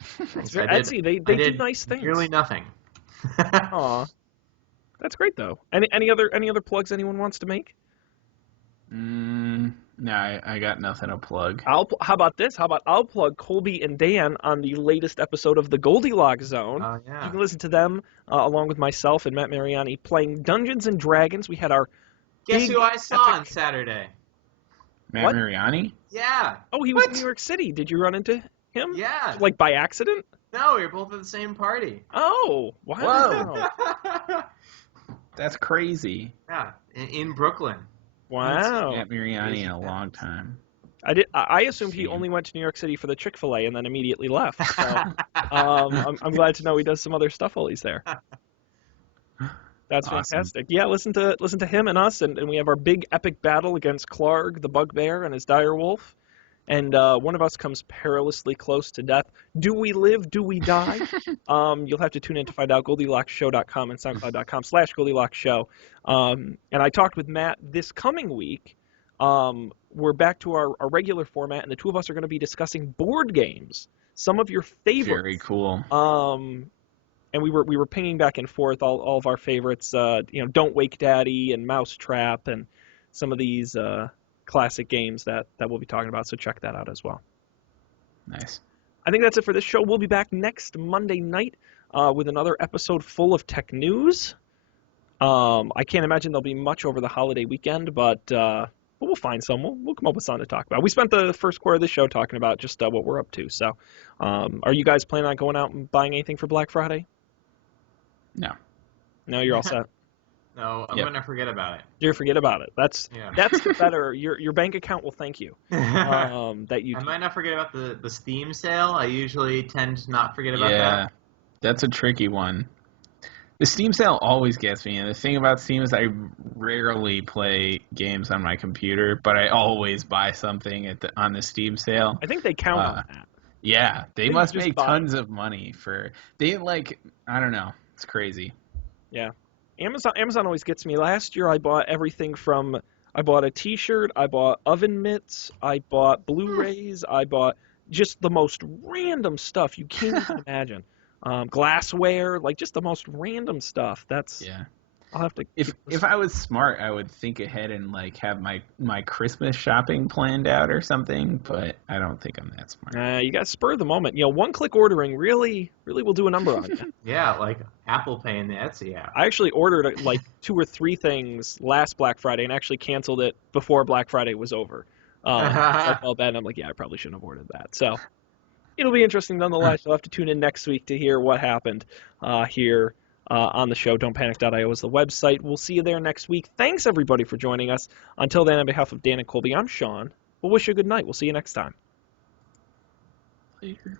Thanks. Etsy, they do nice things. Nearly nothing. Aw. That's great though. Any other plugs anyone wants to make? No, I got nothing to plug. How about this? How about I'll plug Colby and Dan on the latest episode of the Goldilocks Zone. Oh, yeah. You can listen to them along with myself and Matt Mariani playing Dungeons and Dragons. We had our Guess big who I saw on Saturday? Matt Mariani? Yeah. Oh, he was in New York City. Did you run into him? Yeah. Like by accident? No, we were both at the same party. Oh, wow. Whoa. That's crazy. Yeah, in Brooklyn. Wow. Matt Mariani in a long time. I assumed he only went to New York City for the Chick-fil-A and then immediately left. So, I'm glad to know he does some other stuff while he's there. That's awesome. fantastic. Yeah, listen to him and us, and we have our big epic battle against Clark, the bugbear, and his dire wolf. And one of us comes perilously close to death. Do we live? Do we die? You'll have to tune in to find out. GoldilocksShow.com and SoundCloud.com/GoldilocksShow. And I talked with Matt this coming week. We're back to our regular format, and the two of us are going to be discussing board games, some of your favorites. Very cool. And we were pinging back and forth all of our favorites. Don't Wake Daddy and Mousetrap, and some of these classic games that we'll be talking about. So check that out as well. Nice. I think that's it for this show. We'll be back next Monday night with another episode full of tech news. I can't imagine there'll be much over the holiday weekend, but we'll find some. We'll come up with something to talk about. We spent the first quarter of the show talking about just what we're up to. So are you guys planning on going out and buying anything for Black Friday? No. No, you're all set. No, I'm going to forget about it. You forget about it. That's better. Your bank account will thank you. That you. I might not forget about the Steam sale. I usually tend to not forget about that. Yeah, that's a tricky one. The Steam sale always gets me, and the thing about Steam is I rarely play games on my computer, but I always buy something on the Steam sale. I think they count on that. Yeah, they must make tons of money for. I don't know. It's crazy. Yeah. Amazon always gets me. Last year I bought everything from I bought a T-shirt, I bought oven mitts, I bought Blu-rays, I bought just the most random stuff you can't even imagine. Glassware, like just the most random stuff. I'll have to. If I was smart, I would think ahead and like have my Christmas shopping planned out or something. But I don't think I'm that smart. You got to spur the moment. One-click ordering really will do a number on you. Yeah, like Apple Pay and the Etsy app. I actually ordered like 2 or 3 things last Black Friday and actually canceled it before Black Friday was over. I felt bad, and I'm like, I probably shouldn't have ordered that. So it'll be interesting nonetheless. You'll have to tune in next week to hear what happened here. On the show. Don'tPanic.io is the website. We'll see you there next week. Thanks, everybody, for joining us. Until then, on behalf of Dan and Colby, I'm Sean. We'll wish you a good night. We'll see you next time. Later.